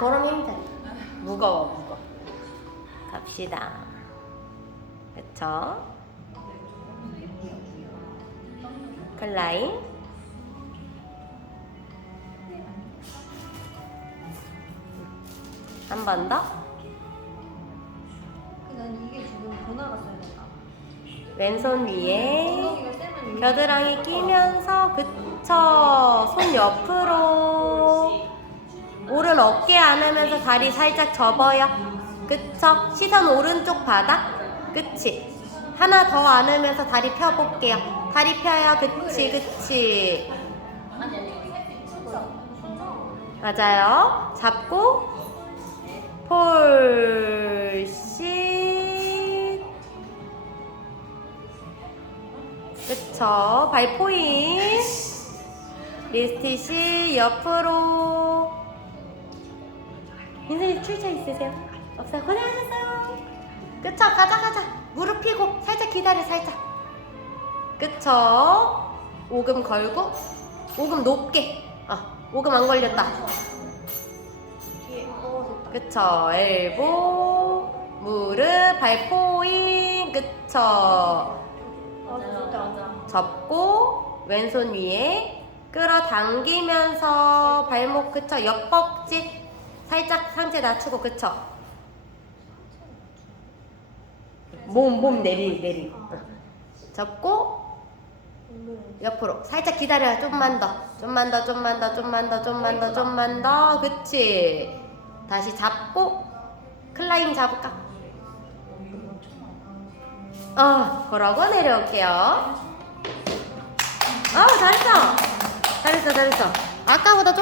그럼 힘들어. 무거워, 무거워. 갑시다. 그쵸? 클라인. 한 번 더. 난 이게 지금 번화가 써야. 왼손 위에 겨드랑이 끼면서 그쵸 손 옆으로 오른 어깨 안으면서 다리 살짝 접어요. 그쵸? 시선 오른쪽 바닥? 그치? 하나 더 안으면서 다리 펴볼게요. 다리 펴요. 그치 그치. 맞아요. 잡고 폴시 그쵸? 발 포인. 리스티시 옆으로 인생이 출처 있으세요? 없어요? 고생하셨어요. 그쵸. 가자 가자. 무릎 펴고 살짝 기다려 살짝. 그쵸. 오금 걸고 오금 높게. 어 오금 안 걸렸다. 그쵸. 엘보 무릎 발 포인. 그쵸. 접고 왼손 위에 끌어당기면서 발목 그쵸. 옆 벅지 살짝 상체 낮추고 그쵸? 몸 몸 내리 내리. 접고 옆으로. 살짝 기다려요. 좀만 더. 좀만 더 좀만 더 좀만 더 좀만 더 좀만 더. 그치? 다시 잡고 클라임 잡을까? 어 그러고 내려올게요. 아 잘했어. 잘했어 잘했어. 아까보다 좀